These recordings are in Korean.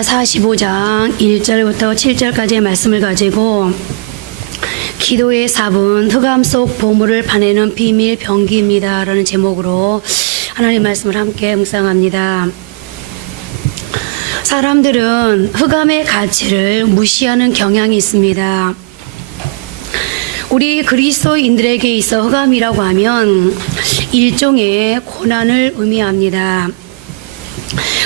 45장 1절부터 7절까지의 말씀을 가지고 기도의 4분 흑암 속 보물을 파내는 비밀 병기입니다 라는 제목으로 하나님 말씀을 함께 묵상합니다. 사람들은 흑암의 가치를 무시하는 경향이 있습니다. 우리 그리스도인들에게 있어 흑암이라고 하면 일종의 고난을 의미합니다.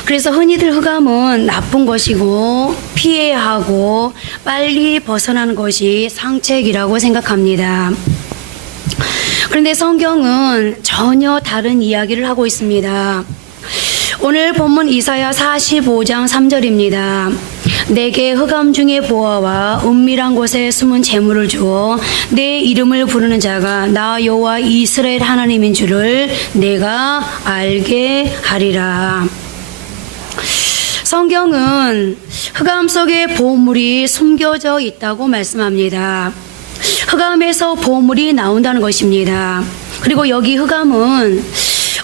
그래서 흔히들 흑암은 나쁜 것이고 피해야 하고 빨리 벗어나는 것이 상책이라고 생각합니다. 그런데 성경은 전혀 다른 이야기를 하고 있습니다. 오늘 본문 이사야 45장 3절입니다. 내게 흑암 중에 보아와 은밀한 곳에 숨은 재물을 주어 내 이름을 부르는 자가 나 여호와 이스라엘 하나님인 줄을 내가 알게 하리라. 성경은 흑암 속에 보물이 숨겨져 있다고 말씀합니다. 흑암에서 보물이 나온다는 것입니다. 그리고 여기 흑암은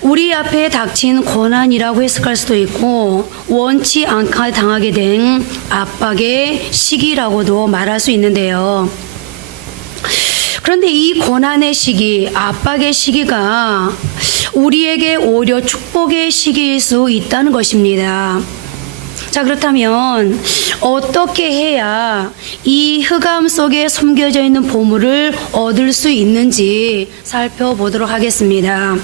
우리 앞에 닥친 고난이라고 해석할 수도 있고 원치 않게 당하게 된 압박의 시기라고도 말할 수 있는데요. 그런데 이 고난의 시기, 압박의 시기가 우리에게 오히려 축복의 시기일 수 있다는 것입니다. 자, 그렇다면 어떻게 해야 이 흑암 속에 숨겨져 있는 보물을 얻을 수 있는지 살펴보도록 하겠습니다.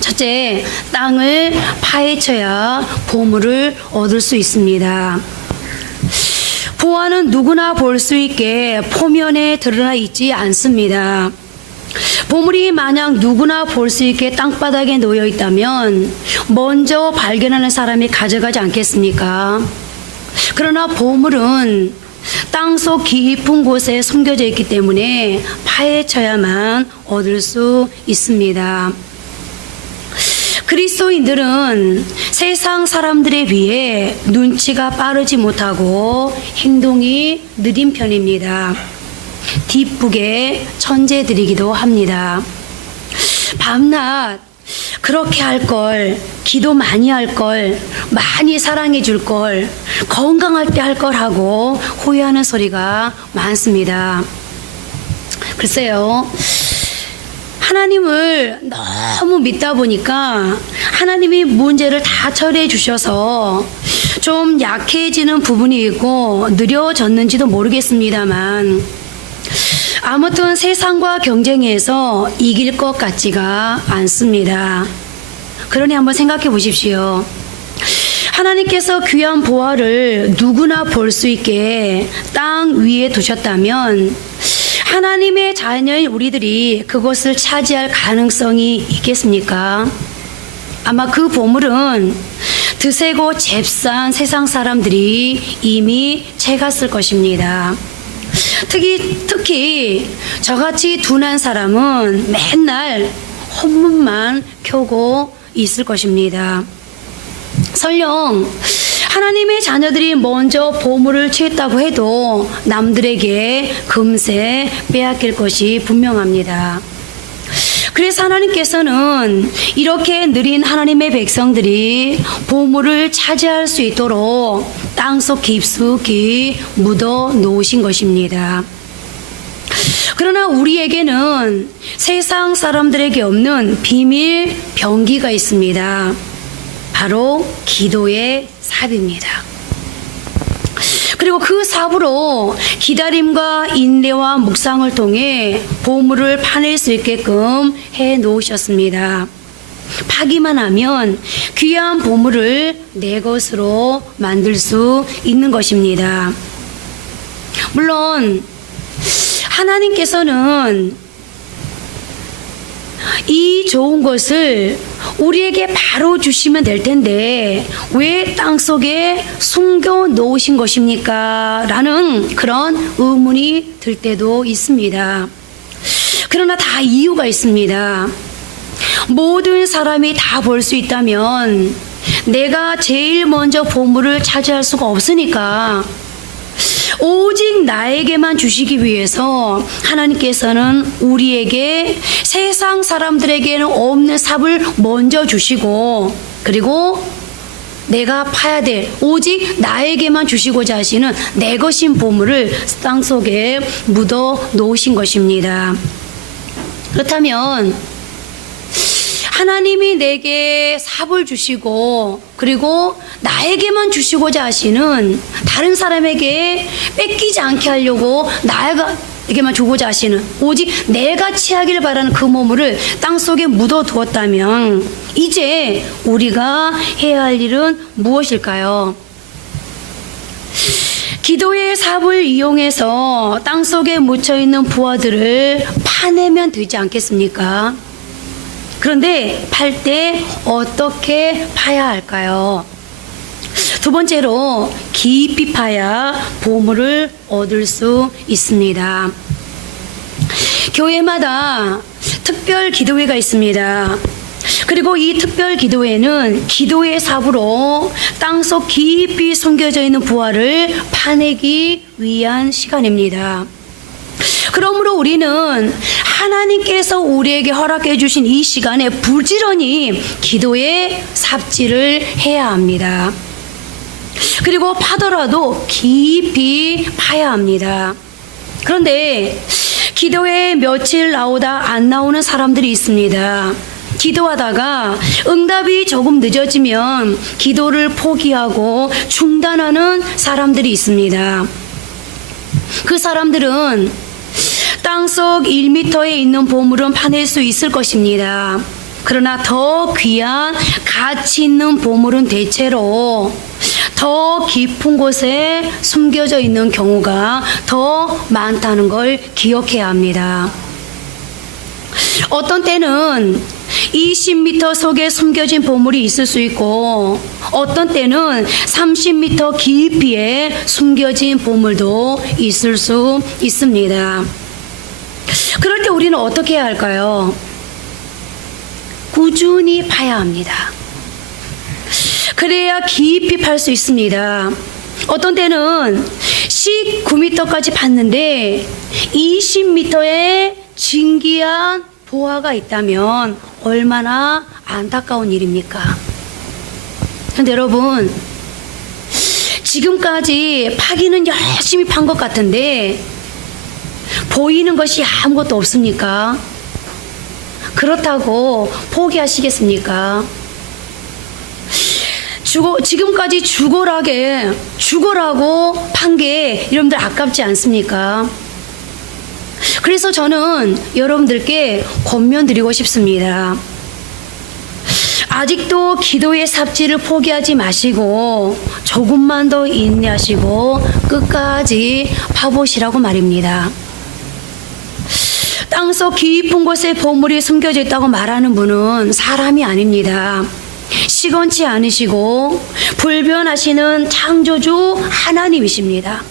첫째, 땅을 파헤쳐야 보물을 얻을 수 있습니다. 보화는 누구나 볼 수 있게 표면에 드러나 있지 않습니다. 보물이 만약 누구나 볼 수 있게 땅바닥에 놓여 있다면 먼저 발견하는 사람이 가져가지 않겠습니까? 그러나 보물은 땅속 깊은 곳에 숨겨져 있기 때문에 파헤쳐야만 얻을 수 있습니다. 그리스도인들은 세상 사람들에 비해 눈치가 빠르지 못하고 행동이 느린 편입니다. 뒷북의 천재들이기도 합니다. 밤낮 그렇게 할 걸, 기도 많이 할 걸, 많이 사랑해 줄 걸, 건강할 때 할 걸 하고 후회하는 소리가 많습니다. 글쎄요, 하나님을 너무 믿다 보니까 하나님이 문제를 다 처리해 주셔서 좀 약해지는 부분이 있고 느려졌는지도 모르겠습니다만 아무튼 세상과 경쟁해서 이길 것 같지가 않습니다. 그러니 한번 생각해 보십시오. 하나님께서 귀한 보화를 누구나 볼 수 있게 땅 위에 두셨다면 하나님의 자녀인 우리들이 그것을 차지할 가능성이 있겠습니까? 아마 그 보물은 드세고 잽싼 세상 사람들이 이미 채갔을 것입니다. 특히 저같이 둔한 사람은 맨날 혼문만 켜고 있을 것입니다. 설령 하나님의 자녀들이 먼저 보물을 취했다고 해도 남들에게 금세 빼앗길 것이 분명합니다. 그래서 하나님께서는 이렇게 느린 하나님의 백성들이 보물을 차지할 수 있도록 땅속 깊숙이 묻어 놓으신 것입니다. 그러나 우리에게는 세상 사람들에게 없는 비밀 병기가 있습니다. 바로 기도의 삽입니다. 그리고 그 삽으로 기다림과 인내와 묵상을 통해 보물을 파낼 수 있게끔 해 놓으셨습니다. 파기만 하면 귀한 보물을 내 것으로 만들 수 있는 것입니다. 물론 하나님께서는 이 좋은 것을 우리에게 바로 주시면 될 텐데 왜 땅속에 숨겨 놓으신 것입니까? 라는 그런 의문이 들 때도 있습니다. 그러나 다 이유가 있습니다. 모든 사람이 다 볼 수 있다면 내가 제일 먼저 보물을 차지할 수가 없으니까 오직 나에게만 주시기 위해서 하나님께서는 우리에게 세상 사람들에게는 없는 삽을 먼저 주시고 그리고 내가 파야 될 오직 나에게만 주시고자 하시는 내 것인 보물을 땅속에 묻어 놓으신 것입니다. 그렇다면 하나님이 내게 삽을 주시고 그리고 나에게만 주시고자 하시는 다른 사람에게 뺏기지 않게 하려고 나에게만 주고자 하시는 오직 내가 취하기를 바라는 그 보물을 땅속에 묻어 두었다면 이제 우리가 해야 할 일은 무엇일까요? 기도의 삽을 이용해서 땅속에 묻혀있는 부하들을 파내면 되지 않겠습니까? 그런데 팔 때 어떻게 파야 할까요? 두 번째로 깊이 파야 보물을 얻을 수 있습니다. 교회마다 특별 기도회가 있습니다. 그리고 이 특별 기도회는 기도의 삽으로 땅속 깊이 숨겨져 있는 부활을 파내기 위한 시간입니다. 그러므로 우리는 하나님께서 우리에게 허락해 주신 이 시간에 부지런히 기도의 삽질을 해야 합니다. 그리고 파더라도 깊이 파야 합니다. 그런데 기도에 며칠 나오다 안 나오는 사람들이 있습니다. 기도하다가 응답이 조금 늦어지면 기도를 포기하고 중단하는 사람들이 있습니다. 그 사람들은 땅속 1m에 있는 보물은 파낼 수 있을 것입니다. 그러나 더 귀한 가치 있는 보물은 대체로 더 깊은 곳에 숨겨져 있는 경우가 더 많다는 걸 기억해야 합니다. 어떤 때는 20m 속에 숨겨진 보물이 있을 수 있고 어떤 때는 30m 깊이에 숨겨진 보물도 있을 수 있습니다. 그럴 때 우리는 어떻게 해야 할까요? 꾸준히 파야 합니다. 그래야 깊이 팔 수 있습니다. 어떤 때는 19m까지 팠는데 20m의 진귀한 보화가 있다면 얼마나 안타까운 일입니까? 그런데 여러분, 지금까지 파기는 열심히 판 것 같은데 보이는 것이 아무것도 없습니까? 그렇다고 포기하시겠습니까? 지금까지 죽어라고 판 게 여러분들 아깝지 않습니까? 그래서 저는 여러분들께 권면드리고 싶습니다. 아직도 기도의 삽질을 포기하지 마시고 조금만 더 인내하시고 끝까지 파보시라고 말입니다. 땅속 깊은 곳에 보물이 숨겨져 있다고 말하는 분은 사람이 아닙니다. 시건치 않으시고 불변하시는 창조주 하나님이십니다.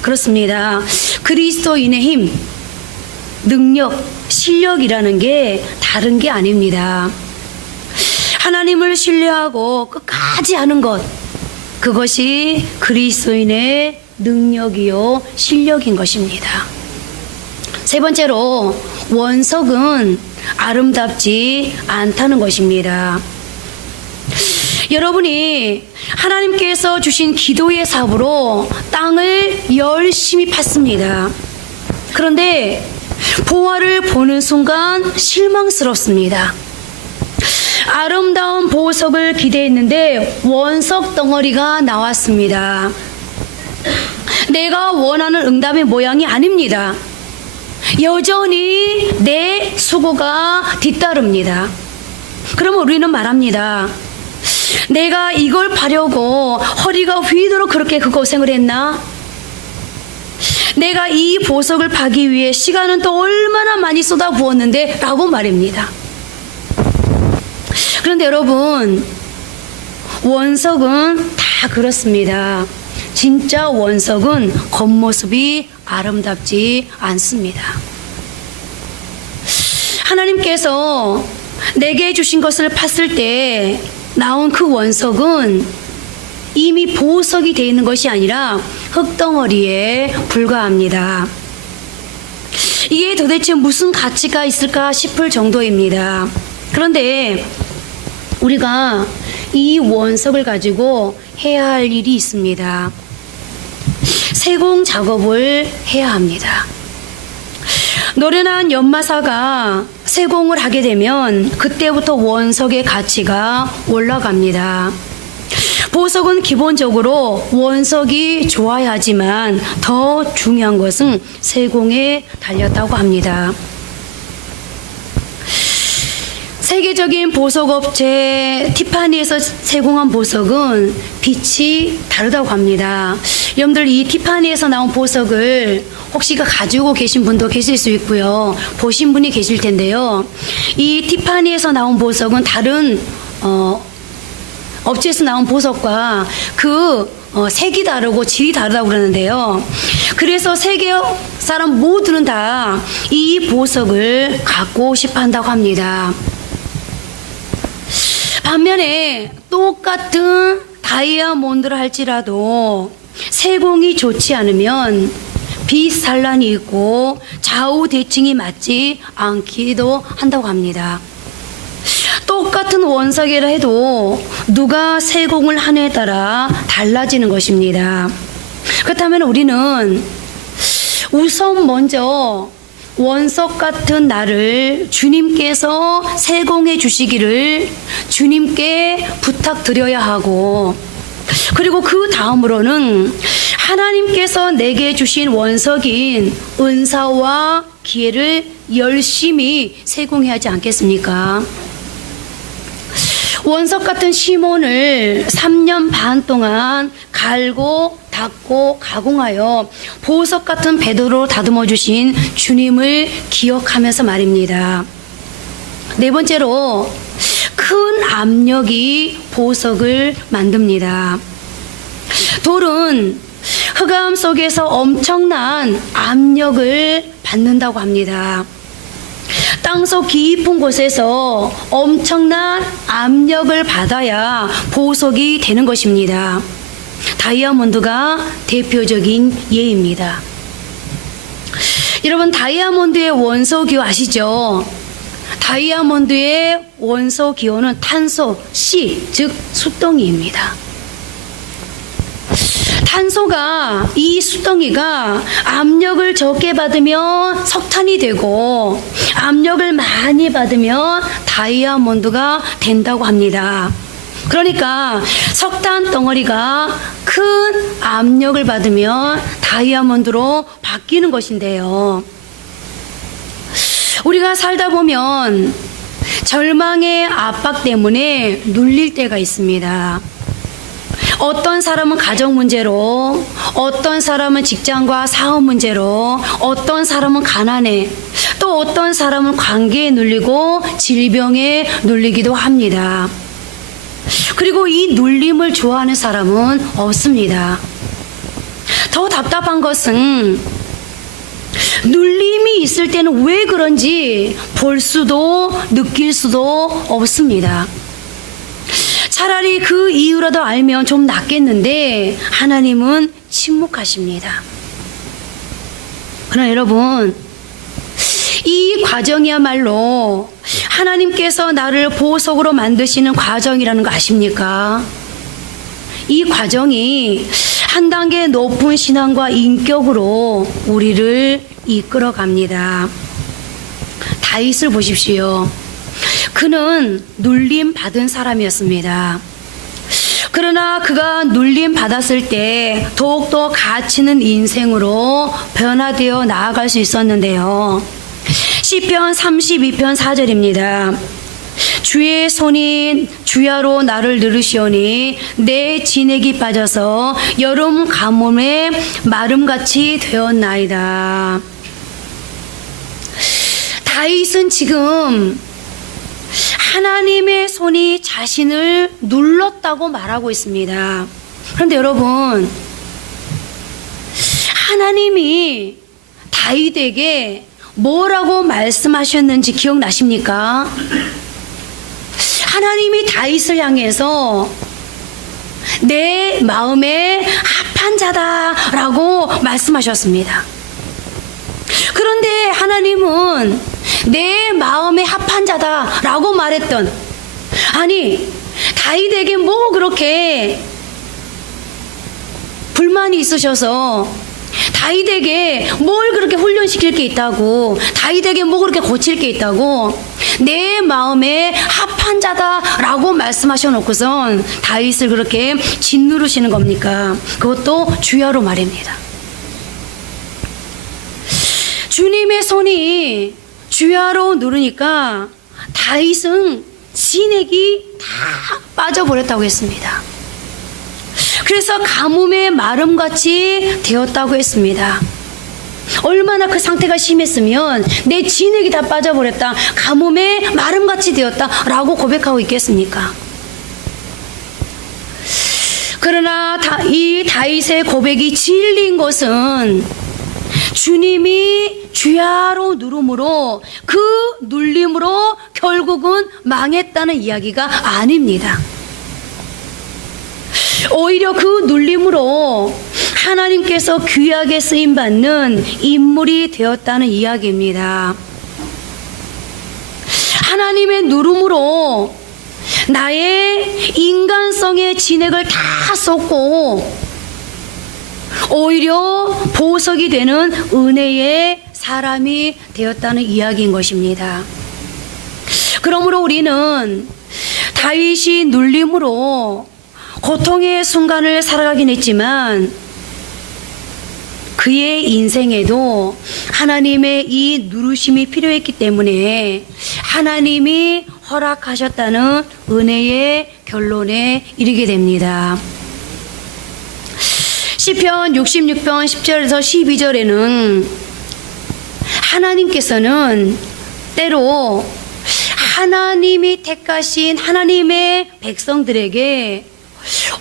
그렇습니다. 그리스도인의 힘, 능력, 실력이라는 게 다른 게 아닙니다. 하나님을 신뢰하고 끝까지 하는 것, 그것이 그리스도인의 능력이요 실력인 것입니다. 세 번째로 원석은 아름답지 않다는 것입니다. 여러분이 하나님께서 주신 기도의 삽으로 땅을 열심히 팠습니다. 그런데 보화를 보는 순간 실망스럽습니다. 아름다운 보석을 기대했는데 원석 덩어리가 나왔습니다. 내가 원하는 응답의 모양이 아닙니다. 여전히 내 수고가 뒤따릅니다. 그러면 우리는 말합니다. 내가 이걸 파려고 허리가 휘도록 그렇게 그 고생을 했나? 내가 이 보석을 파기 위해 시간은 또 얼마나 많이 쏟아부었는데 라고 말입니다. 그런데 여러분, 원석은 다 그렇습니다. 진짜 원석은 겉모습이 아름답지 않습니다. 하나님께서 내게 주신 것을 팠을 때 나온 그 원석은 이미 보석이 되어 있는 것이 아니라 흙덩어리에 불과합니다. 이게 도대체 무슨 가치가 있을까 싶을 정도입니다. 그런데 우리가 이 원석을 가지고 해야 할 일이 있습니다. 세공 작업을 해야 합니다. 노련한 연마사가 세공을 하게 되면 그때부터 원석의 가치가 올라갑니다. 보석은 기본적으로 원석이 좋아야 하지만 더 중요한 것은 세공에 달렸다고 합니다. 세계적인 보석업체 티파니에서 세공한 보석은 빛이 다르다고 합니다. 여러분들 이 티파니에서 나온 보석을 혹시 가지고 계신 분도 계실 수 있고요. 보신 분이 계실 텐데요. 이 티파니에서 나온 보석은 다른 업체에서 나온 보석과 색이 다르고 질이 다르다고 그러는데요. 그래서 세계 사람 모두는 다 이 보석을 갖고 싶어 한다고 합니다. 반면에 똑같은 다이아몬드를 할지라도 세공이 좋지 않으면 빛 산란이 있고 좌우 대칭이 맞지 않기도 한다고 합니다. 똑같은 원석이라 해도 누가 세공을 하느냐에 따라 달라지는 것입니다. 그렇다면 우리는 우선 먼저 원석 같은 나를 주님께서 세공해 주시기를 주님께 부탁드려야 하고, 그리고 그 다음으로는 하나님께서 내게 주신 원석인 은사와 기회를 열심히 세공해야 하지 않겠습니까? 원석 같은 시몬을 3년 반 동안 갈고 닦고 가공하여 보석 같은 베드로로 다듬어 주신 주님을 기억하면서 말입니다. 네 번째로 큰 압력이 보석을 만듭니다. 돌은 흑암 속에서 엄청난 압력을 받는다고 합니다. 땅속 깊은 곳에서 엄청난 압력을 받아야 보석이 되는 것입니다. 다이아몬드가 대표적인 예입니다. 여러분, 다이아몬드의 원소 기호 아시죠? 다이아몬드의 원소 기호는 탄소 C, 즉 숫덩이입니다. 탄소가, 이 숫덩이가 압력을 적게 받으면 석탄이 되고 압력을 많이 받으면 다이아몬드가 된다고 합니다. 그러니까 석탄 덩어리가 큰 압력을 받으면 다이아몬드로 바뀌는 것인데요. 우리가 살다 보면 절망의 압박 때문에 눌릴 때가 있습니다. 어떤 사람은 가정 문제로, 어떤 사람은 직장과 사업 문제로, 어떤 사람은 가난에, 또 어떤 사람은 관계에 눌리고 질병에 눌리기도 합니다. 그리고 이 눌림을 좋아하는 사람은 없습니다. 더 답답한 것은 눌림이 있을 때는 왜 그런지 볼 수도 느낄 수도 없습니다. 차라리 그 이유라도 알면 좀 낫겠는데 하나님은 침묵하십니다. 그러나 여러분, 이 과정이야말로 하나님께서 나를 보석으로 만드시는 과정이라는 거 아십니까? 이 과정이 한 단계 높은 신앙과 인격으로 우리를 이끌어 갑니다. 다윗을 보십시오. 그는 눌림 받은 사람이었습니다. 그러나 그가 눌림 받았을 때 더욱더 가치 있는 인생으로 변화되어 나아갈 수 있었는데요. 시편 32편 4절입니다. 주의 손이 주야로 나를 누르시오니 내 진액이 빠져서 여름 가뭄에 마름같이 되었나이다. 다윗은 지금 하나님의 손이 자신을 눌렀다고 말하고 있습니다. 그런데 여러분, 하나님이 다윗에게 뭐라고 말씀하셨는지 기억나십니까? 하나님이 다윗을 향해서 내 마음에 합한 자다라고 말씀하셨습니다. 그런데 하나님은 내 마음에 합한 자다라고 말했던, 아니 다윗에게 뭐 그렇게 불만이 있으셔서 다윗에게 뭘 그렇게 훈련시킬 게 있다고, 다윗에게 뭐 그렇게 고칠 게 있다고, 내 마음에 합한 자다라고 말씀하셔놓고선 다윗을 그렇게 짓누르시는 겁니까? 그것도 주야로 말입니다. 주님의 손이 주야로 누르니까 다윗은 진액이 다 빠져버렸다고 했습니다. 그래서 가뭄의 마름같이 되었다고 했습니다. 얼마나 그 상태가 심했으면 내 진액이 다 빠져버렸다, 가뭄의 마름같이 되었다라고 고백하고 있겠습니까? 그러나 이 다윗의 고백이 진리인 것은 주님이 주야로 누름으로 그 눌림으로 결국은 망했다는 이야기가 아닙니다. 오히려 그 눌림으로 하나님께서 귀하게 쓰임받는 인물이 되었다는 이야기입니다. 하나님의 누름으로 나의 인간성의 진액을 다 쏟고 오히려 보석이 되는 은혜의 사람이 되었다는 이야기인 것입니다. 그러므로 우리는 다윗이 눌림으로 고통의 순간을 살아가긴 했지만 그의 인생에도 하나님의 이 누르심이 필요했기 때문에 하나님이 허락하셨다는 은혜의 결론에 이르게 됩니다. 시편 66편 10절에서 12절에는 하나님께서는 때로 하나님이 택하신 하나님의 백성들에게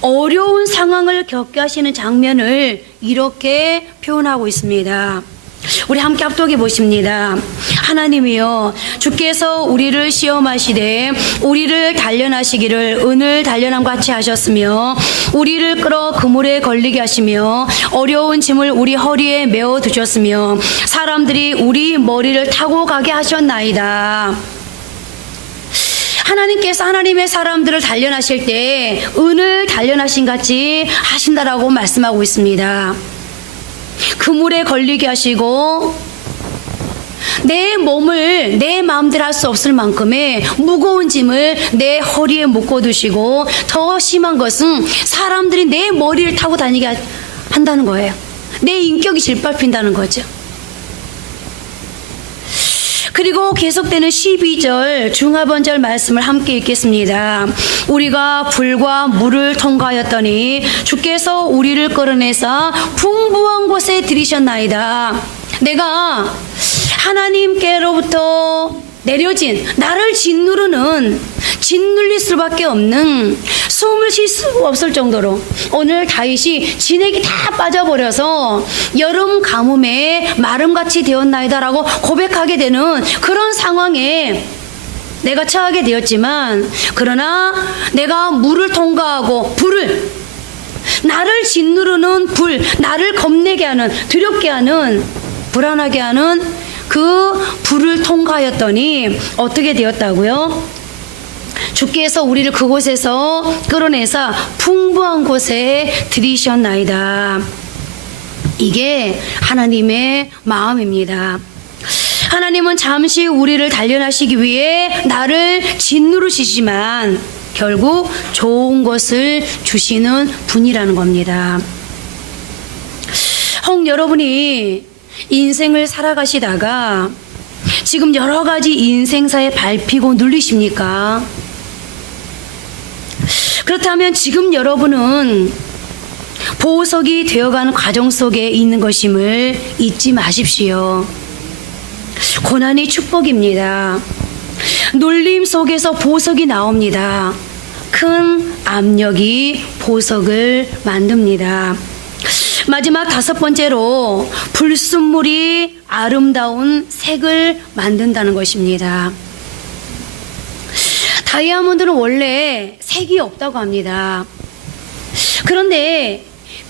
어려운 상황을 겪게 하시는 장면을 이렇게 표현하고 있습니다. 우리 함께 합독해 보십니다. 하나님이여, 주께서 우리를 시험하시되 우리를 단련하시기를 은을 단련함 같이 하셨으며 우리를 끌어 그물에 걸리게 하시며 어려운 짐을 우리 허리에 메어 두셨으며 사람들이 우리 머리를 타고 가게 하셨나이다. 하나님께서 하나님의 사람들을 단련하실 때 은을 단련하신 같이 하신다라고 말씀하고 있습니다. 그물에 걸리게 하시고 내 몸을 내 마음대로 할 수 없을 만큼의 무거운 짐을 내 허리에 묶어두시고 더 심한 것은 사람들이 내 머리를 타고 다니게 한다는 거예요. 내 인격이 짓밟힌다는 거죠. 그리고 계속되는 12절 중하번절 말씀을 함께 읽겠습니다. 우리가 불과 물을 통과하였더니 주께서 우리를 끌어내사 풍부한 곳에 들이셨나이다. 내가 하나님께로부터 내려진 나를 짓누르릴 수밖에 없는 숨을 쉴 수 없을 정도로 오늘 다윗이 진액이 다 빠져버려서 여름 가뭄에 마름같이 되었나이다라고 고백하게 되는 그런 상황에 내가 처하게 되었지만, 그러나 내가 물을 통과하고 불을, 나를 짓누르는 불, 나를 겁내게 하는, 두렵게 하는, 불안하게 하는 그 불을 통과하였더니 어떻게 되었다고요? 주께서 우리를 그곳에서 끌어내사 풍부한 곳에 들이셨나이다. 이게 하나님의 마음입니다. 하나님은 잠시 우리를 단련하시기 위해 나를 짓누르시지만 결국 좋은 것을 주시는 분이라는 겁니다. 혹 여러분이 인생을 살아가시다가 지금 여러 가지 인생사에 밟히고 눌리십니까? 그렇다면 지금 여러분은 보석이 되어가는 과정 속에 있는 것임을 잊지 마십시오. 고난이 축복입니다. 눌림 속에서 보석이 나옵니다. 큰 압력이 보석을 만듭니다. 마지막 5번째로 불순물이 아름다운 색을 만든다는 것입니다. 다이아몬드는 원래 색이 없다고 합니다. 그런데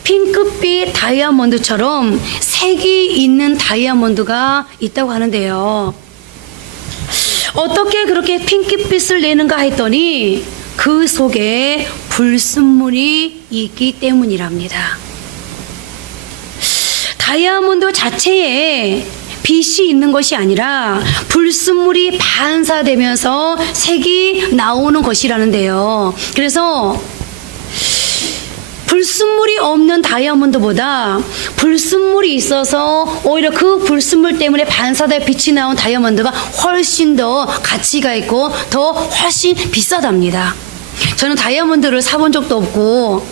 핑크빛 다이아몬드처럼 색이 있는 다이아몬드가 있다고 하는데요. 어떻게 그렇게 핑크빛을 내는가 했더니 그 속에 불순물이 있기 때문이랍니다. 다이아몬드 자체에 빛이 있는 것이 아니라 불순물이 반사되면서 색이 나오는 것이라는데요. 그래서 불순물이 없는 다이아몬드보다 불순물이 있어서 오히려 그 불순물 때문에 반사돼 빛이 나온 다이아몬드가 훨씬 더 가치가 있고 더 훨씬 비싸답니다. 저는 다이아몬드를 사본 적도 없고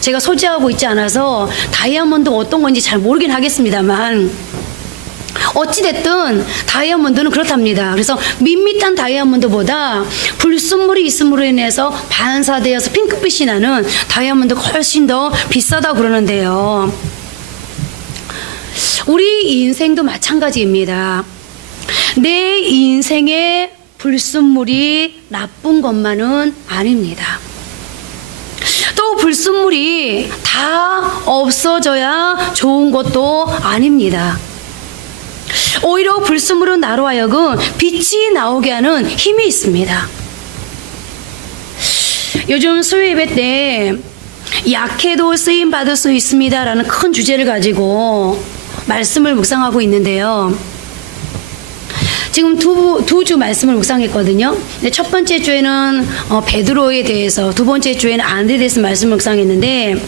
제가 소지하고 있지 않아서 다이아몬드가 어떤 건지 잘 모르긴 하겠습니다만 어찌됐든 다이아몬드는 그렇답니다. 그래서 밋밋한 다이아몬드보다 불순물이 있음으로 인해서 반사되어서 핑크빛이 나는 다이아몬드가 훨씬 더 비싸다고 그러는데요. 우리 인생도 마찬가지입니다. 내 인생의 불순물이 나쁜 것만은 아닙니다. 또 불순물이 다 없어져야 좋은 것도 아닙니다. 오히려 불순물은 나로 하여금 빛이 나오게 하는 힘이 있습니다. 요즘 수요예배 때 약해도 쓰임 받을 수 있습니다 라는 큰 주제를 가지고 말씀을 묵상하고 있는데요. 지금 두 주 말씀을 묵상했거든요. 근데 첫 번째 주에는 베드로에 대해서, 두 번째 주에는 안드레에 대해서 말씀을 묵상했는데,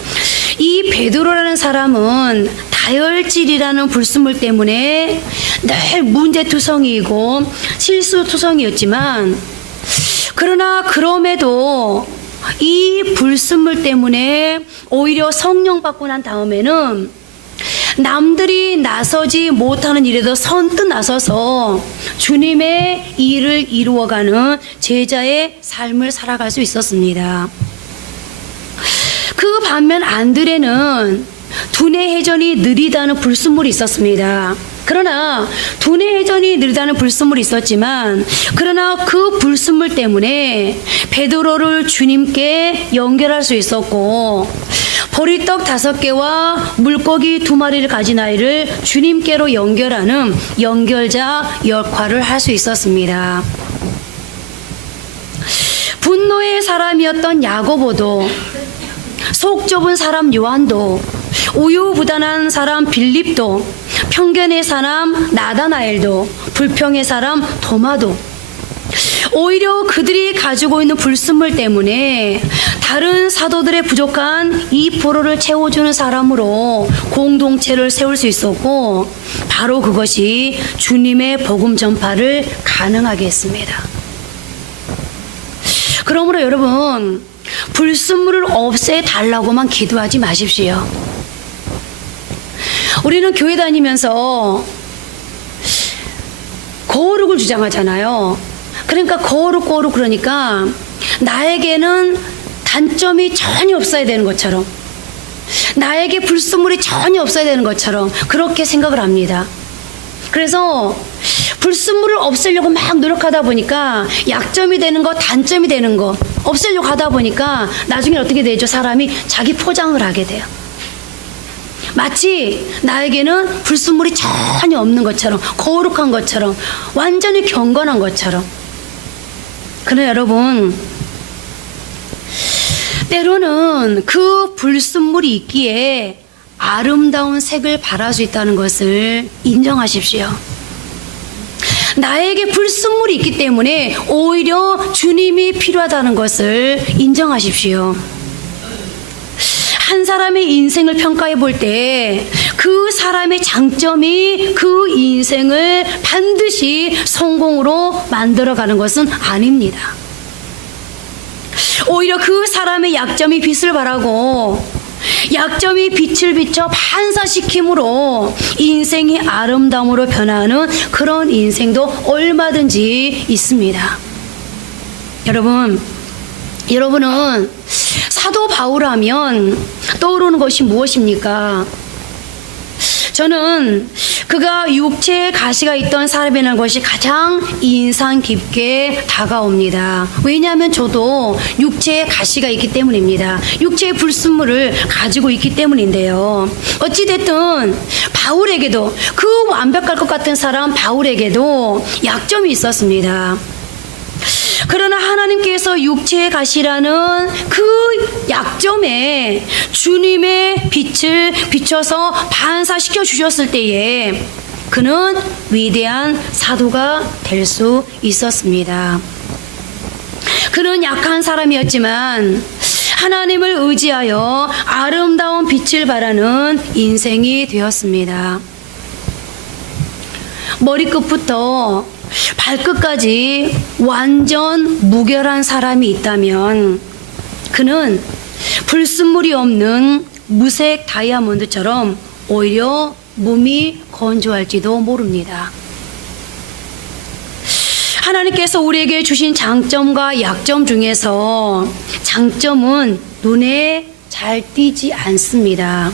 이 베드로라는 사람은 다혈질이라는 불순물 때문에 늘 문제투성이이고 실수투성이였지만, 그러나 그럼에도 이 불순물 때문에 오히려 성령 받고 난 다음에는 남들이 나서지 못하는 일에도 선뜻 나서서 주님의 일을 이루어가는 제자의 삶을 살아갈 수 있었습니다. 그 반면 안드레는 두뇌 회전이 느리다는 불순물이 있었습니다. 그러나 두뇌 회전이 느리다는 불순물이 있었지만, 그러나 그 불순물 때문에 베드로를 주님께 연결할 수 있었고, 보리떡 5개와 물고기 2마리를 가진 아이를 주님께로 연결하는 연결자 역할을 할 수 있었습니다. 분노의 사람이었던 야고보도, 속 좁은 사람 요한도, 우유부단한 사람 빌립도, 편견의 사람 나다나엘도, 불평의 사람 도마도, 오히려 그들이 가지고 있는 불순물 때문에 다른 사도들의 부족한 2%를 채워주는 사람으로 공동체를 세울 수 있었고, 바로 그것이 주님의 복음 전파를 가능하게 했습니다. 그러므로 여러분, 불순물을 없애달라고만 기도하지 마십시오. 우리는 교회 다니면서 거룩을 주장하잖아요. 그러니까 거룩 그러니까 나에게는 단점이 전혀 없어야 되는 것처럼, 나에게 불순물이 전혀 없어야 되는 것처럼 그렇게 생각을 합니다. 그래서 불순물을 없애려고 막 노력하다 보니까 약점이 되는 거, 단점이 되는 거 없애려고 하다 보니까 나중에 어떻게 되죠? 사람이 자기 포장을 하게 돼요. 마치 나에게는 불순물이 전혀 없는 것처럼, 거룩한 것처럼, 완전히 경건한 것처럼. 그러나 여러분, 때로는 그 불순물이 있기에 아름다운 색을 발할 수 있다는 것을 인정하십시오. 나에게 불순물이 있기 때문에 오히려 주님이 필요하다는 것을 인정하십시오. 한 사람의 인생을 평가해 볼 때 그 사람의 장점이 그 인생을 반드시 성공으로 만들어가는 것은 아닙니다. 오히려 그 사람의 약점이 빛을 발하고 약점이 빛을 비춰 반사시킴으로 인생이 아름다움으로 변화하는 그런 인생도 얼마든지 있습니다. 여러분은 사도 바울 하면 떠오르는 것이 무엇입니까? 저는 그가 육체에 가시가 있던 사람이라는 것이 가장 인상 깊게 다가옵니다. 왜냐하면 저도 육체에 가시가 있기 때문입니다. 육체의 불순물을 가지고 있기 때문인데요. 어찌됐든 바울에게도, 그 완벽할 것 같은 사람 바울에게도 약점이 있었습니다. 그러나 하나님께서 육체의 가시라는 그 약점에 주님의 빛을 비춰서 반사시켜 주셨을 때에 그는 위대한 사도가 될 수 있었습니다. 그는 약한 사람이었지만 하나님을 의지하여 아름다운 빛을 발하는 인생이 되었습니다. 머리끝부터 발끝까지 완전 무결한 사람이 있다면 그는 불순물이 없는 무색 다이아몬드처럼 오히려 몸이 건조할지도 모릅니다. 하나님께서 우리에게 주신 장점과 약점 중에서 장점은 눈에 잘 띄지 않습니다.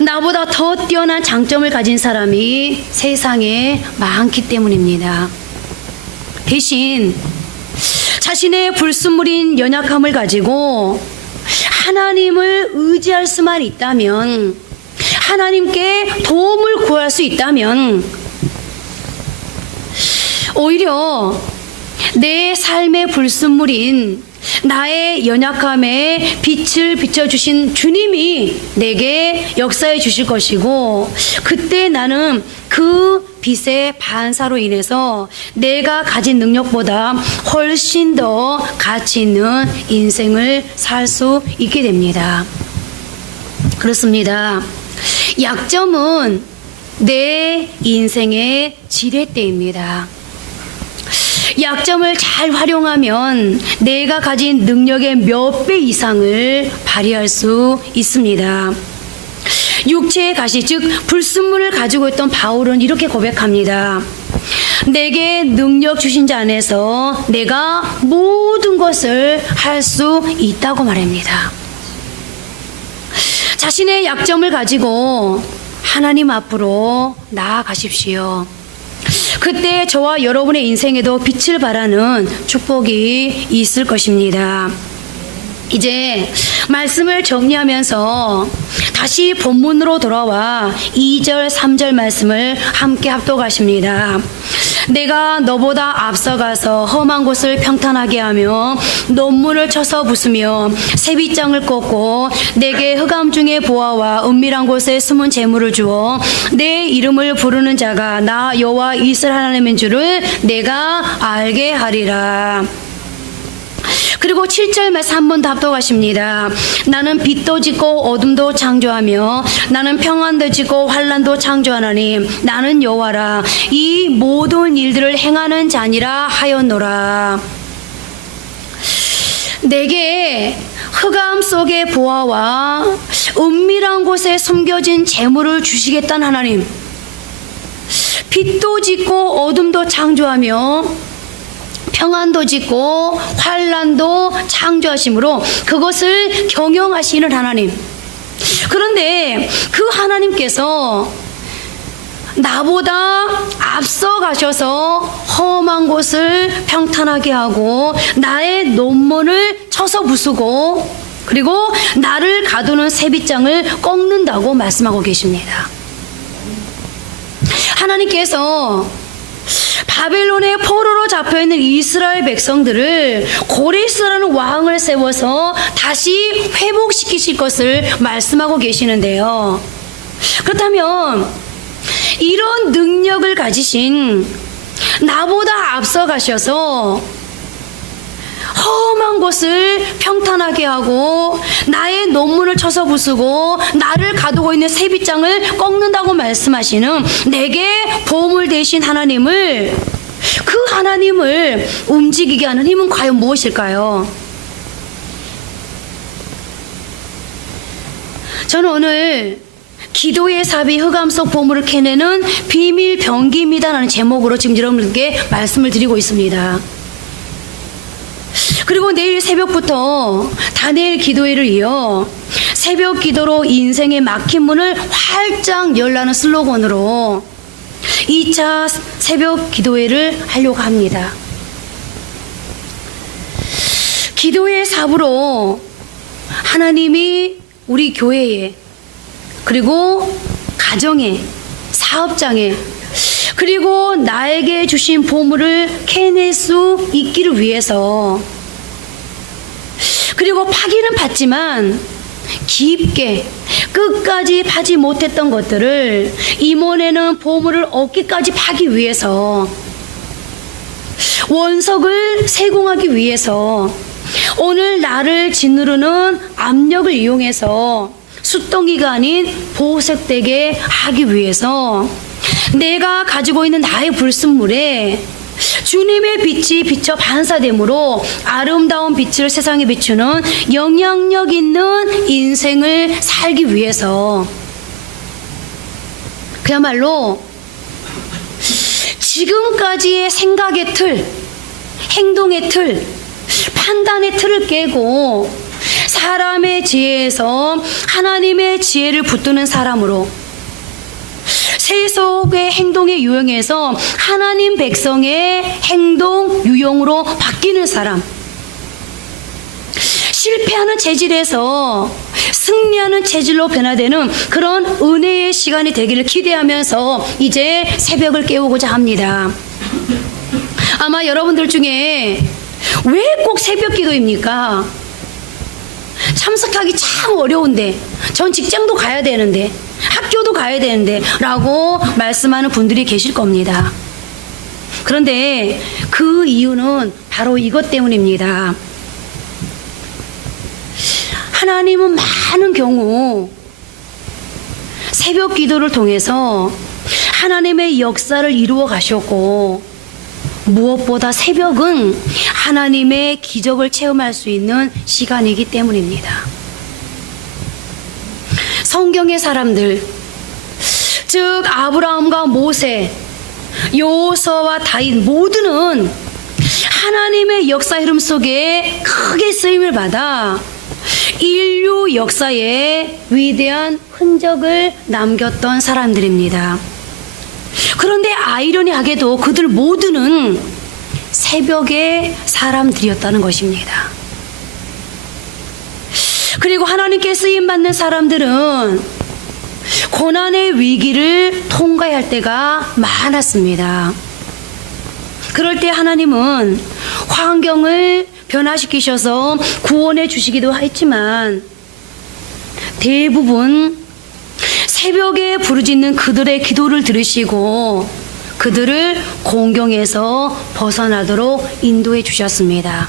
나보다 더 뛰어난 장점을 가진 사람이 세상에 많기 때문입니다. 대신 자신의 불순물인 연약함을 가지고 하나님을 의지할 수만 있다면, 하나님께 도움을 구할 수 있다면 오히려 내 삶의 불순물인 나의 연약함에 빛을 비춰주신 주님이 내게 역사해 주실 것이고, 그때 나는 그 빛의 반사로 인해서 내가 가진 능력보다 훨씬 더 가치 있는 인생을 살 수 있게 됩니다. 그렇습니다. 약점은 내 인생의 지렛대입니다. 약점을 잘 활용하면 내가 가진 능력의 몇 배 이상을 발휘할 수 있습니다. 육체의 가시, 즉 불순물을 가지고 있던 바울은 이렇게 고백합니다. 내게 능력 주신 자 안에서 내가 모든 것을 할 수 있다고 말합니다. 자신의 약점을 가지고 하나님 앞으로 나아가십시오. 그때 저와 여러분의 인생에도 빛을 발하는 축복이 있을 것입니다. 이제 말씀을 정리하면서 다시 본문으로 돌아와 2절, 3절 말씀을 함께 합독하십니다. 내가 너보다 앞서가서 험한 곳을 평탄하게 하며 논문을 쳐서 부수며 새빗장을 꽂고 내게 흑암 중의 보화와 은밀한 곳에 숨은 재물을 주어 내 이름을 부르는 자가 나 여호와 이스라엘 하나님인 줄을 내가 알게 하리라. 그리고 7절 말씀 한 번 더 합독하십니다. 나는 빛도 짓고 어둠도 창조하며 나는 평안도 짓고 환난도 창조하나니 나는 여호와라. 이 모든 일들을 행하는 자니라 하였노라. 내게 흑암 속의 보화와 은밀한 곳에 숨겨진 재물을 주시겠다는 하나님, 빛도 짓고 어둠도 창조하며 평안도 짓고 환난도 창조하심으로 그것을 경영하시는 하나님. 그런데 그 하나님께서 나보다 앞서 가셔서 험한 곳을 평탄하게 하고 나의 논문을 쳐서 부수고 그리고 나를 가두는 새빗장을 꺾는다고 말씀하고 계십니다. 하나님께서 바벨론의 포로로 잡혀있는 이스라엘 백성들을 고레스라는 왕을 세워서 다시 회복시키실 것을 말씀하고 계시는데요. 그렇다면 이런 능력을 가지신 나보다 앞서 가셔서 험한 곳을 평탄하게 하고 나의 논문을 쳐서 부수고 나를 가두고 있는 새빗장을 꺾는다고 말씀하시는 내게 보물 되신 하나님을, 그 하나님을 움직이게 하는 힘은 과연 무엇일까요? 저는 오늘 기도의 삽이 흑암 속 보물을 캐내는 비밀 병기입니다라는 제목으로 지금 여러분께 말씀을 드리고 있습니다. 그리고 내일 새벽부터 다니엘 기도회를 이어 새벽 기도로 인생의 막힌 문을 활짝 열라는 슬로건으로 2차 새벽 기도회를 하려고 합니다. 기도의 삽으로 하나님이 우리 교회에 그리고 가정에, 사업장에 그리고 나에게 주신 보물을 캐낼 수 있기를 위해서, 그리고 파기는 봤지만 깊게 끝까지 파지 못했던 것들을 이번에는 보물을 얻기까지 파기 위해서, 원석을 세공하기 위해서, 오늘 나를 짓누르는 압력을 이용해서 숫덩이가 아닌 보석되게 하기 위해서 내가 가지고 있는 나의 불순물에 주님의 빛이 비쳐 반사됨으로 아름다운 빛을 세상에 비추는 영향력 있는 인생을 살기 위해서, 그야말로 지금까지의 생각의 틀, 행동의 틀, 판단의 틀을 깨고 사람의 지혜에서 하나님의 지혜를 붙드는 사람으로, 세속의 행동의 유형에서 하나님 백성의 행동 유형으로 바뀌는 사람, 실패하는 체질에서 승리하는 체질로 변화되는 그런 은혜의 시간이 되기를 기대하면서 이제 새벽을 깨우고자 합니다. 아마 여러분들 중에 왜 꼭 새벽 기도입니까? 참석하기 참 어려운데, 전 직장도 가야 되는데, 학교도 가야 되는데 라고 말씀하는 분들이 계실 겁니다. 그런데 그 이유는 바로 이것 때문입니다. 하나님은 많은 경우 새벽 기도를 통해서 하나님의 역사를 이루어 가셨고, 무엇보다 새벽은 하나님의 기적을 체험할 수 있는 시간이기 때문입니다. 성경의 사람들, 즉 아브라함과 모세, 여호수아와 다윗 모두는 하나님의 역사 흐름 속에 크게 쓰임을 받아 인류 역사에 위대한 흔적을 남겼던 사람들입니다. 그런데 아이러니하게도 그들 모두는 새벽의 사람들이었다는 것입니다. 그리고 하나님께 쓰임받는 사람들은 고난의 위기를 통과할 때가 많았습니다. 그럴 때 하나님은 환경을 변화시키셔서 구원해 주시기도 했지만, 대부분 새벽에 부르짖는 그들의 기도를 들으시고 그들을 공경에서 벗어나도록 인도해 주셨습니다.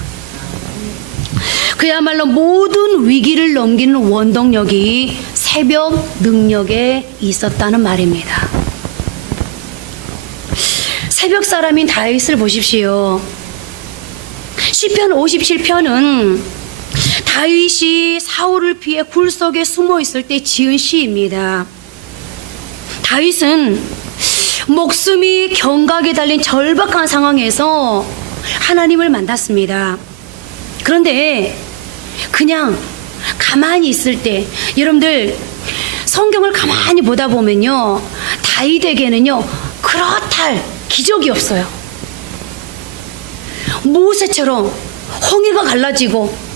그야말로 모든 위기를 넘기는 원동력이 새벽 능력에 있었다는 말입니다. 새벽 사람인 다윗을 보십시오. 시편 57편은 다윗이 사울을 피해 굴 속에 숨어 있을 때 지은 시입니다. 다윗은 목숨이 경각에 달린 절박한 상황에서 하나님을 만났습니다. 그런데 그냥 가만히 있을 때, 여러분들 성경을 가만히 보다 보면요, 다윗에게는요 그렇다 기적이 없어요. 모세처럼 홍해가 갈라지고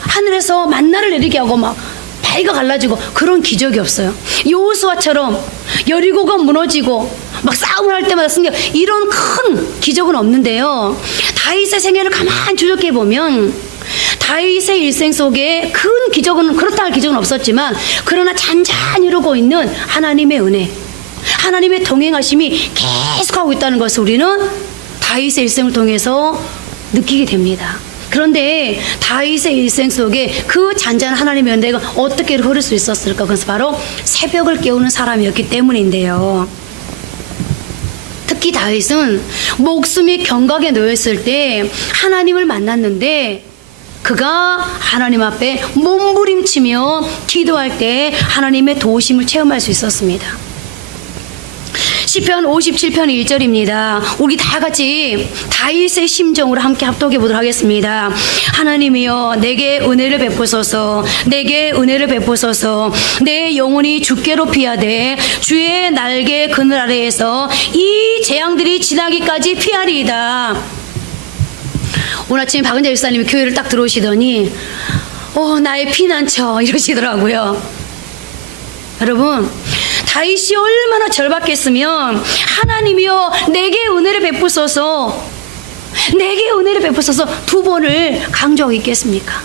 하늘에서 만나를 내리게 하고 막 바위가 갈라지고 그런 기적이 없어요. 여호수아처럼 여리고가 무너지고 막 싸움을 할 때마다 승리, 이런 큰 기적은 없는데요, 다윗의 생애를 가만히 추적해 보면 다윗의 일생 속에 큰 기적은, 그렇다 할 기적은 없었지만, 그러나 잔잔히 이루고 있는 하나님의 은혜, 하나님의 동행하심이 계속하고 있다는 것을 우리는 다윗의 일생을 통해서 느끼게 됩니다. 그런데 다윗의 일생 속에 그 잔잔한 하나님의 은혜가 어떻게 흐를 수 있었을까? 그것은 바로 새벽을 깨우는 사람이었기 때문인데요. 특히 다윗은 목숨이 경각에 놓였을 때 하나님을 만났는데, 그가 하나님 앞에 몸부림치며 기도할 때 하나님의 도우심을 체험할 수 있었습니다. 시편 57편 1절입니다. 우리 다 같이 다윗의 심정으로 함께 합독해 보도록 하겠습니다. 하나님이여 내게 은혜를 베푸소서, 내게 은혜를 베푸소서. 내 영혼이 주께로 피하되 주의 날개 그늘 아래에서 이 재앙들이 지나기까지 피하리이다. 오늘 아침에 박은자 집사님이 교회를 딱 들어오시더니 나의 피난처 이러시더라고요. 여러분, 다윗이 얼마나 절박했으면 하나님이여 내게 은혜를 베푸소서, 내게 은혜를 베푸소서 두 번을 강조하고 있겠습니까?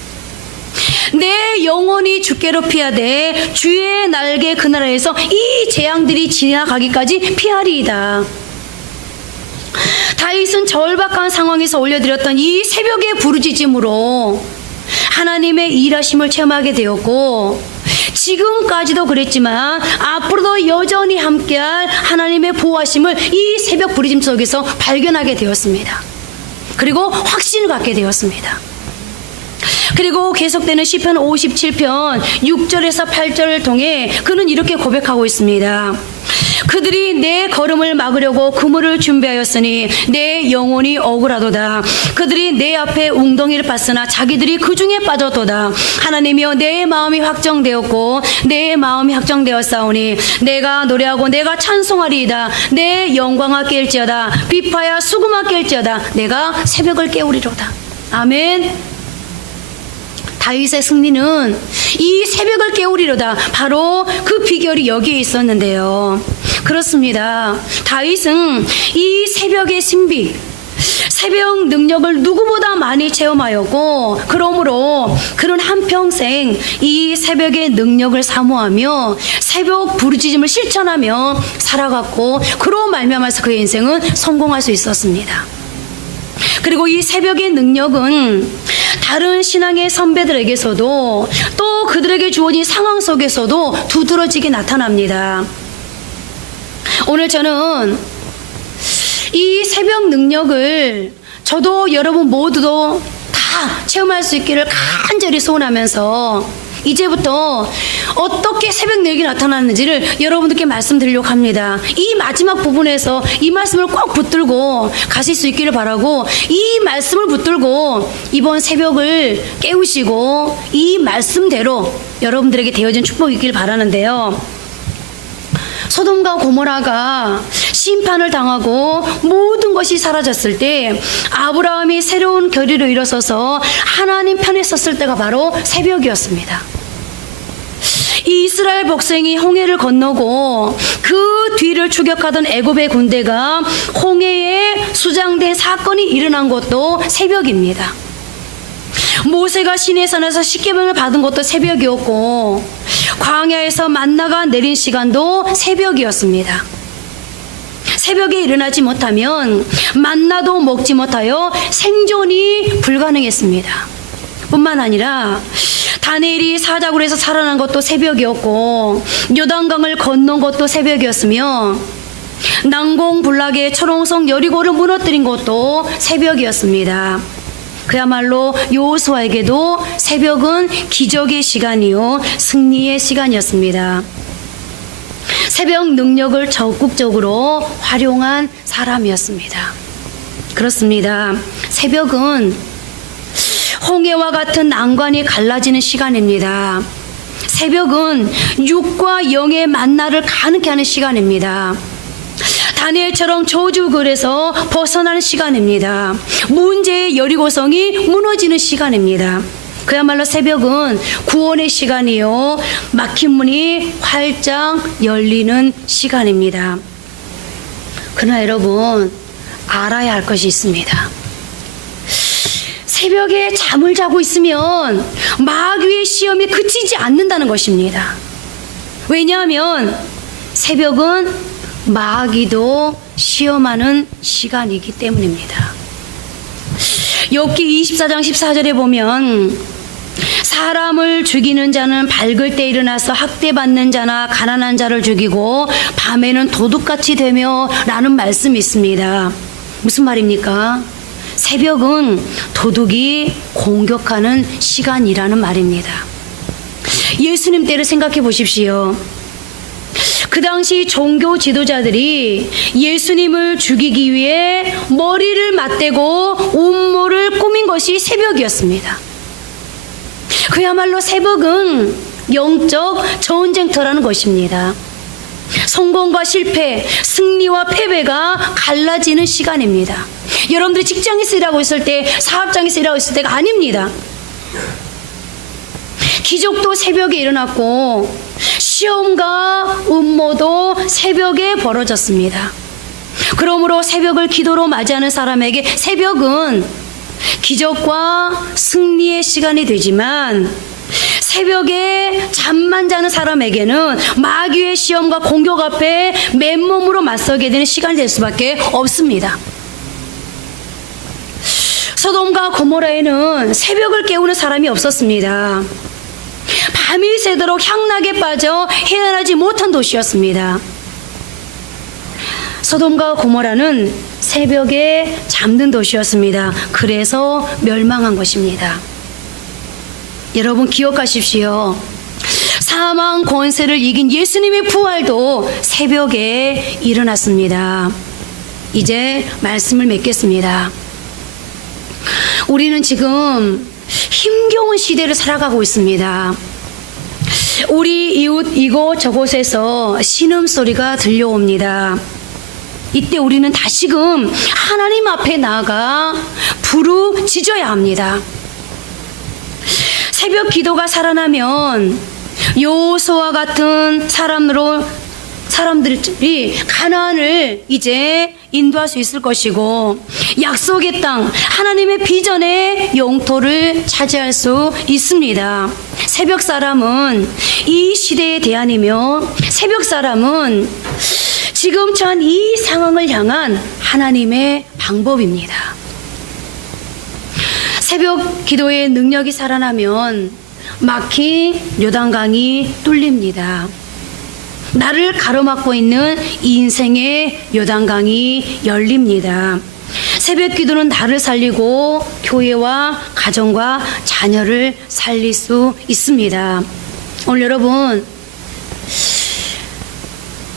내 영혼이 주께로 피하되 주의 날개 그 나라에서 이 재앙들이 지나가기까지 피하리이다. 다윗은 절박한 상황에서 올려드렸던 이 새벽의 부르짖음으로 하나님의 일하심을 체험하게 되었고, 지금까지도 그랬지만 앞으로도 여전히 함께할 하나님의 보호하심을 이 새벽 부르짖음 속에서 발견하게 되었습니다. 그리고 확신을 갖게 되었습니다. 그리고 계속되는 시편 57편 6절에서 8절을 통해 그는 이렇게 고백하고 있습니다. 그들이 내 걸음을 막으려고 그물을 준비하였으니 내 영혼이 억울하도다. 그들이 내 앞에 웅덩이를 팠으나 자기들이 그 중에 빠졌도다. 하나님이여 내 마음이 확정되었고 내 마음이 확정되었사오니 내가 노래하고 내가 찬송하리이다. 내 영광아 깰지어다. 비파야 수금아 깰지어다. 내가 새벽을 깨우리로다. 아멘. 다윗의 승리는 이 새벽을 깨우리로다. 바로 그 비결이 여기에 있었는데요. 그렇습니다. 다윗은 이 새벽의 신비, 새벽 능력을 누구보다 많이 체험하였고, 그러므로 그는 한평생 이 새벽의 능력을 사모하며 새벽 부르짖음을 실천하며 살아갔고, 그로 말미암아서 그의 인생은 성공할 수 있었습니다. 그리고 이 새벽의 능력은 다른 신앙의 선배들에게서도 또 그들에게 주어진 상황 속에서도 두드러지게 나타납니다. 오늘 저는 이 새벽 능력을 저도 여러분 모두도 다 체험할 수 있기를 간절히 소원하면서 이제부터 어떻게 새벽 능력이 나타나는지를 여러분들께 말씀드리려고 합니다. 이 마지막 부분에서 이 말씀을 꼭 붙들고 가실 수 있기를 바라고, 이 말씀을 붙들고 이번 새벽을 깨우시고 이 말씀대로 여러분들에게 되어진 축복이 있기를 바라는데요. 소돔과 고모라가 심판을 당하고 모든 것이 사라졌을 때 아브라함이 새로운 결의로 일어서서 하나님 편에 섰을 때가 바로 새벽이었습니다. 이 이스라엘 백성이 홍해를 건너고 그 뒤를 추격하던 애굽의 군대가 홍해에 수장된 사건이 일어난 것도 새벽입니다. 모세가 시내산에서 십계명을 받은 것도 새벽이었고, 광야에서 만나가 내린 시간도 새벽이었습니다. 새벽에 일어나지 못하면 만나도 먹지 못하여 생존이 불가능했습니다. 뿐만 아니라 다니엘이 사자굴에서 살아난 것도 새벽이었고, 요단강을 건넌 것도 새벽이었으며, 난공불락의 초롱성 여리고를 무너뜨린 것도 새벽이었습니다. 그야말로 여호수아에게도 새벽은 기적의 시간이요 승리의 시간이었습니다. 새벽 능력을 적극적으로 활용한 사람이었습니다. 그렇습니다. 새벽은 홍해와 같은 난관이 갈라지는 시간입니다. 새벽은 육과 영의 만나를 가능케 하는 시간입니다. 다니엘처럼 저주글에서 벗어나는 시간입니다. 문제의 여리고성이 무너지는 시간입니다. 그야말로 새벽은 구원의 시간이요 막힌 문이 활짝 열리는 시간입니다. 그러나 여러분, 알아야 할 것이 있습니다. 새벽에 잠을 자고 있으면 마귀의 시험이 그치지 않는다는 것입니다. 왜냐하면 새벽은 마귀도 시험하는 시간이기 때문입니다. 욥기 24장 14절에 보면 사람을 죽이는 자는 밝을 때 일어나서 학대받는 자나 가난한 자를 죽이고 밤에는 도둑같이 되며 라는 말씀이 있습니다. 무슨 말입니까? 새벽은 도둑이 공격하는 시간이라는 말입니다. 예수님 때를 생각해 보십시오. 그 당시 종교 지도자들이 예수님을 죽이기 위해 머리를 맞대고 음모를 꾸민 것이 새벽이었습니다. 그야말로 새벽은 영적 전쟁터라는 것입니다. 성공과 실패, 승리와 패배가 갈라지는 시간입니다. 여러분들이 직장에서 일하고 있을 때, 사업장에서 일하고 있을 때가 아닙니다. 기적도 새벽에 일어났고 시험과 음모도 새벽에 벌어졌습니다. 그러므로 새벽을 기도로 맞이하는 사람에게 새벽은 기적과 승리의 시간이 되지만 새벽에 잠만 자는 사람에게는 마귀의 시험과 공격 앞에 맨몸으로 맞서게 되는 시간이 될 수밖에 없습니다. 소돔과 고모라에는 새벽을 깨우는 사람이 없었습니다. 밤이 새도록 향락에 빠져 헤어나지 못한 도시였습니다. 소돔과 고모라는 새벽에 잠든 도시였습니다. 그래서 멸망한 것입니다. 여러분 기억하십시오. 사망 권세를 이긴 예수님의 부활도 새벽에 일어났습니다. 이제 말씀을 맺겠습니다. 우리는 지금 힘겨운 시대를 살아가고 있습니다. 우리 이웃 이곳 저곳에서 신음소리가 들려옵니다. 이때 우리는 다시금 하나님 앞에 나아가 부르짖어야 합니다. 새벽 기도가 살아나면 여호수아와 같은 사람들이 가나안을 이제 인도할 수 있을 것이고 약속의 땅 하나님의 비전의 영토를 차지할 수 있습니다. 새벽 사람은 이 시대의 대안이며 새벽 사람은 지금 처한 이 상황을 향한 하나님의 방법입니다. 새벽 기도의 능력이 살아나면 막힌 요단강이 뚫립니다. 나를 가로막고 있는 인생의 요단강이 열립니다. 새벽 기도는 나를 살리고 교회와 가정과 자녀를 살릴 수 있습니다. 오늘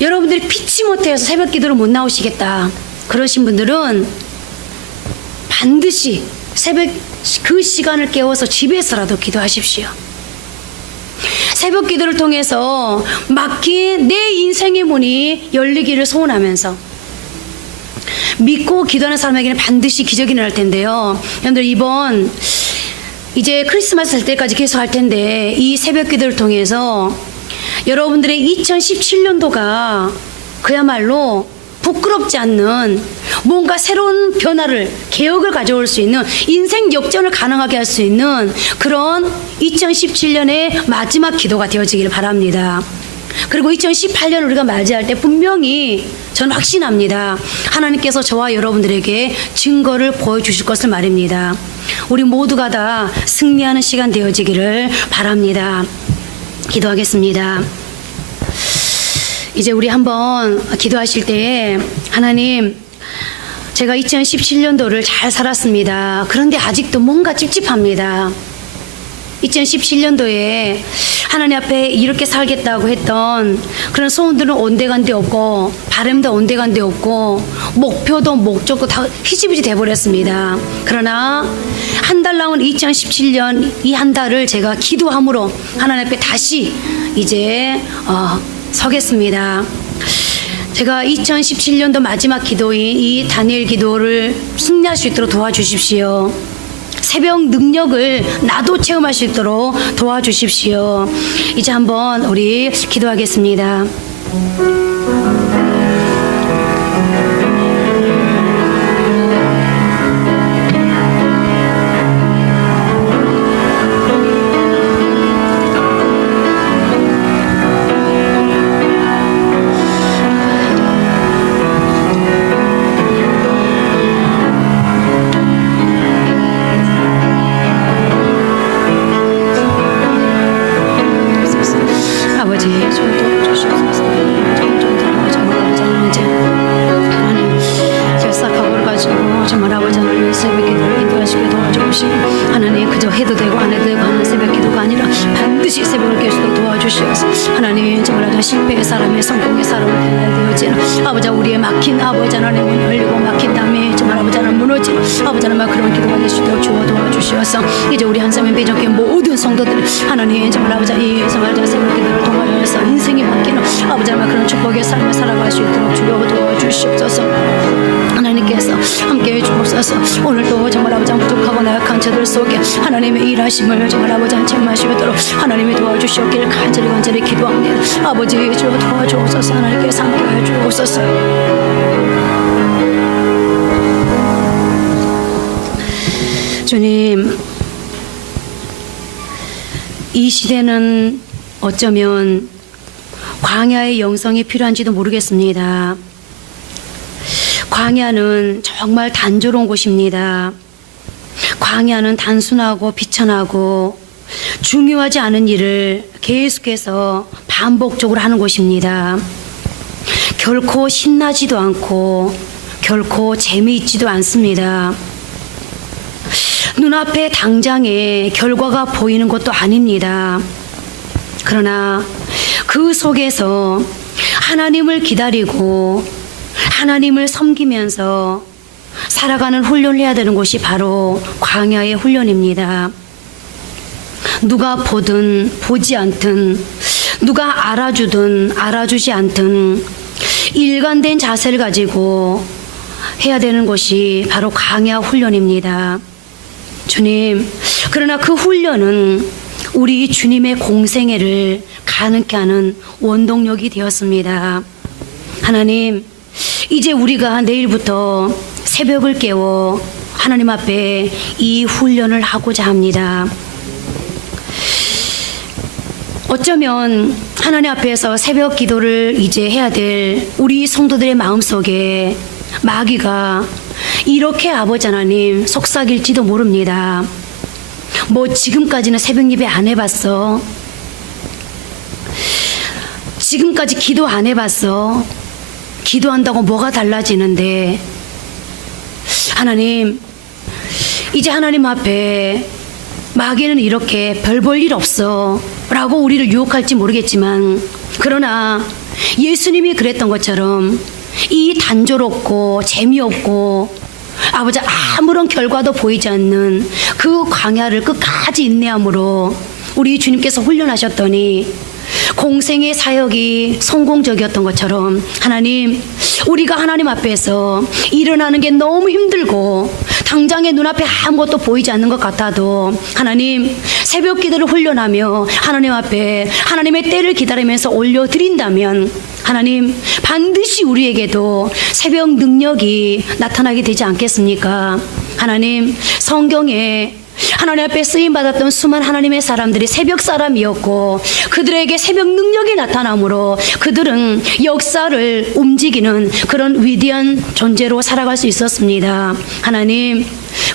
여러분들이 피치 못해서 새벽 기도를 못 나오시겠다 그러신 분들은 반드시 새벽 그 시간을 깨워서 집에서라도 기도하십시오. 새벽 기도를 통해서 막힌 내 인생의 문이 열리기를 소원하면서 믿고 기도하는 사람에게는 반드시 기적이 일어날 텐데요. 여러분들 이번 이제 크리스마스 될 때까지 계속 할 텐데 이 새벽 기도를 통해서 여러분들의 2017년도가 그야말로 부끄럽지 않는 뭔가 새로운 변화를 개혁을 가져올 수 있는 인생 역전을 가능하게 할 수 있는 그런 2017년의 마지막 기도가 되어지기를 바랍니다. 그리고 2018년 우리가 맞이할 때 분명히 저는 확신합니다. 하나님께서 저와 여러분들에게 증거를 보여주실 것을 말입니다. 우리 모두가 다 승리하는 시간 되어지기를 바랍니다. 기도하겠습니다. 이제 우리 한번 기도하실 때에 하나님 제가 2017년도를 잘 살았습니다. 그런데 아직도 뭔가 찝찝합니다. 2017년도에 하나님 앞에 이렇게 살겠다고 했던 그런 소원들은 온데간데 없고 바람도 온데간데 없고 목표도 목적도 다 희지부지 돼버렸습니다. 그러나 한 달 남은 2017년 이 한 달을 제가 기도함으로 하나님 앞에 다시 이제 서겠습니다. 제가 2017년도 마지막 기도인 이 다니엘 기도를 승리할 수 있도록 도와주십시오. 새벽 능력을 나도 체험할 수 있도록 도와주십시오. 이제 한번 우리 기도하겠습니다. 하나님 그저 해도 되고 안 해도 되고 하는 새벽 기도가 아니라 반드시 새벽을 깰 수 있도록 도와주시옵소서. 하나님 정말 실패의 사람의 성공의 사람을 되어지는 아버지 우리의 막힌 아버지 하나님 문 열리고 막힌 담에 정말 아버지 하나님 무너지는 아버지 하나님 그런 기도가 될 수 있도록 주어 도와주시옵소서. 이제 우리 한사면 배정교 모든 성도들 하나님 정말 아버지 이 정말 새벽 기도를 통하여서 인생이 바뀌는 아버지 하나님 그런 축복의 삶을 살아갈 수 있도록 주어 도와주시옵소서. 하나님께서 함께해 주옵소서. 오늘도 정말 아버지 부족하고 나약한 단체들 속에 하나님의 일하심을 정말 아버지 체험하시도록 하나님이 도와주시옵기를 간절히 기도합니다. 아버지 주 도와주옵소서. 하나님께서 함께해 주옵소서. 주님, 이 시대는 어쩌면 광야의 영성이 필요한지도 모르겠습니다. 광야는 정말 단조로운 곳입니다. 광야는 단순하고 비천하고 중요하지 않은 일을 계속해서 반복적으로 하는 곳입니다. 결코 신나지도 않고 결코 재미있지도 않습니다. 눈앞에 당장에 결과가 보이는 것도 아닙니다. 그러나 그 속에서 하나님을 기다리고 하나님을 섬기면서 살아가는 훈련을 해야 되는 곳이 바로 광야의 훈련입니다. 누가 보든 보지 않든 누가 알아주든 알아주지 않든 일관된 자세를 가지고 해야 되는 것이 바로 광야 훈련입니다. 주님, 그러나 그 훈련은 우리 주님의 공생애를 가능케 하는 원동력이 되었습니다. 하나님, 이제 우리가 내일부터 새벽을 깨워 하나님 앞에 이 훈련을 하고자 합니다. 어쩌면 하나님 앞에서 새벽 기도를 이제 해야 될 우리 성도들의 마음속에 마귀가 이렇게 아버지 하나님 속삭일지도 모릅니다. 뭐 지금까지는 새벽 예배 안 해봤어? 지금까지 기도 안 해봤어? 기도한다고 뭐가 달라지는데? 하나님, 이제 하나님 앞에 마귀는 이렇게 별 볼 일 없어 라고 우리를 유혹할지 모르겠지만, 그러나 예수님이 그랬던 것처럼 이 단조롭고 재미없고 아버지 아무런 결과도 보이지 않는 그 광야를 끝까지 인내함으로 우리 주님께서 훈련하셨더니 공생의 사역이 성공적이었던 것처럼, 하나님, 우리가 하나님 앞에서 일어나는 게 너무 힘들고 당장에 눈앞에 아무것도 보이지 않는 것 같아도 하나님, 새벽 기도를 훈련하며 하나님 앞에 하나님의 때를 기다리면서 올려드린다면 하나님, 반드시 우리에게도 새벽 능력이 나타나게 되지 않겠습니까? 하나님, 성경에 하나님 앞에 쓰임받았던 수많은 하나님의 사람들이 새벽 사람이었고 그들에게 새벽 능력이 나타나므로 그들은 역사를 움직이는 그런 위대한 존재로 살아갈 수 있었습니다. 하나님,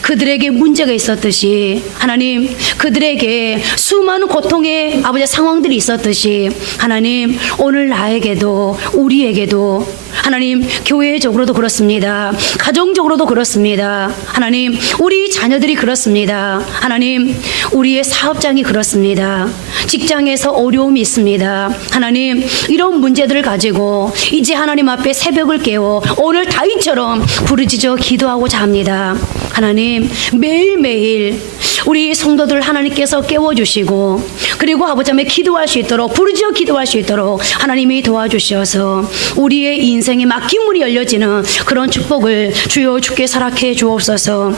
그들에게 문제가 있었듯이, 하나님, 그들에게 수많은 고통의 아버지 상황들이 있었듯이, 하나님, 오늘 나에게도 우리에게도 하나님, 교회적으로도 그렇습니다. 가정적으로도 그렇습니다. 하나님, 우리 자녀들이 그렇습니다. 하나님, 우리의 사업장이 그렇습니다. 직장에서 어려움이 있습니다. 하나님, 이런 문제들을 가지고 이제 하나님 앞에 새벽을 깨워 오늘 다윗처럼 부르짖어 기도하고자 합니다. 하나님, 매일매일 우리 성도들 하나님께서 깨워주시고 그리고 아버지 앞에 기도할 수 있도록, 부르짖어 기도할 수 있도록 하나님이 도와주셔서 우리의 인생에 막힌 문이 열려지는 그런 축복을 주여 주께 허락해 주옵소서.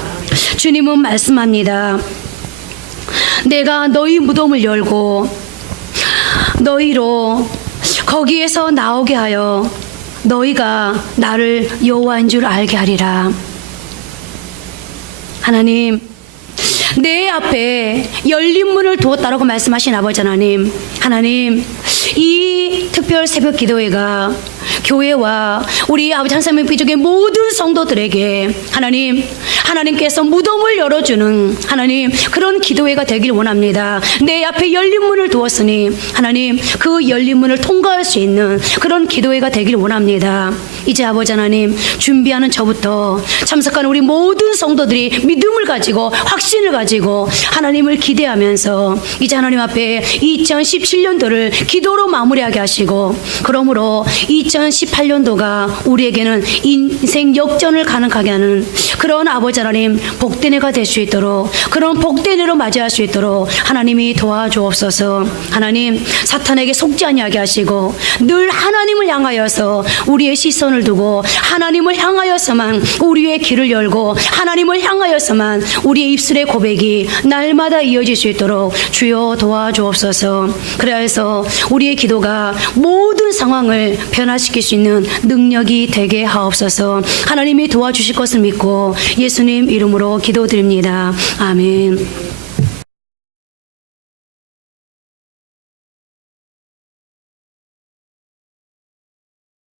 주님은 말씀합니다. 내가 너희 무덤을 열고 너희로 거기에서 나오게 하여 너희가 나를 여호와인 줄 알게 하리라. 하나님, 내 앞에 열린 문을 두었다라고 말씀하신 아버지 하나님, 하나님, 이 특별 새벽 기도회가 교회와 우리 아버지 한사님 귀족의 모든 성도들에게 하나님, 하나님께서 무덤을 열어주는 하나님 그런 기도회가 되길 원합니다. 내 앞에 열린 문을 두었으니 하나님, 그 열린 문을 통과할 수 있는 그런 기도회가 되길 원합니다. 이제 아버지 하나님, 준비하는 저부터 참석하는 우리 모든 성도들이 믿음을 가지고 확신을 가지고 하나님을 기대하면서 이제 하나님 앞에 2017년도를 기도로 마무리하게 하시고, 그러므로 2018년도가 우리에게는 인생 역전을 가능하게 하는 그런 아버지 하나님 복된 해가 될 수 있도록, 그런 복된 해로 맞이할 수 있도록 하나님이 도와주옵소서. 하나님, 사탄에게 속지 아니하게 하시고 늘 하나님을 향하여서 우리의 시선을 두고 하나님을 향하여서만 우리의 길을 열고 하나님을 향하여서만 우리의 입술의 고백이 날마다 이어질 수 있도록 주여 도와주옵소서. 그래서 우리의 기도가 모든 상황을 변화시킬 수 있는 능력이 되게 하옵소서. 하나님이 도와주실 것을 믿고 예수님 이름으로 기도드립니다. 아멘.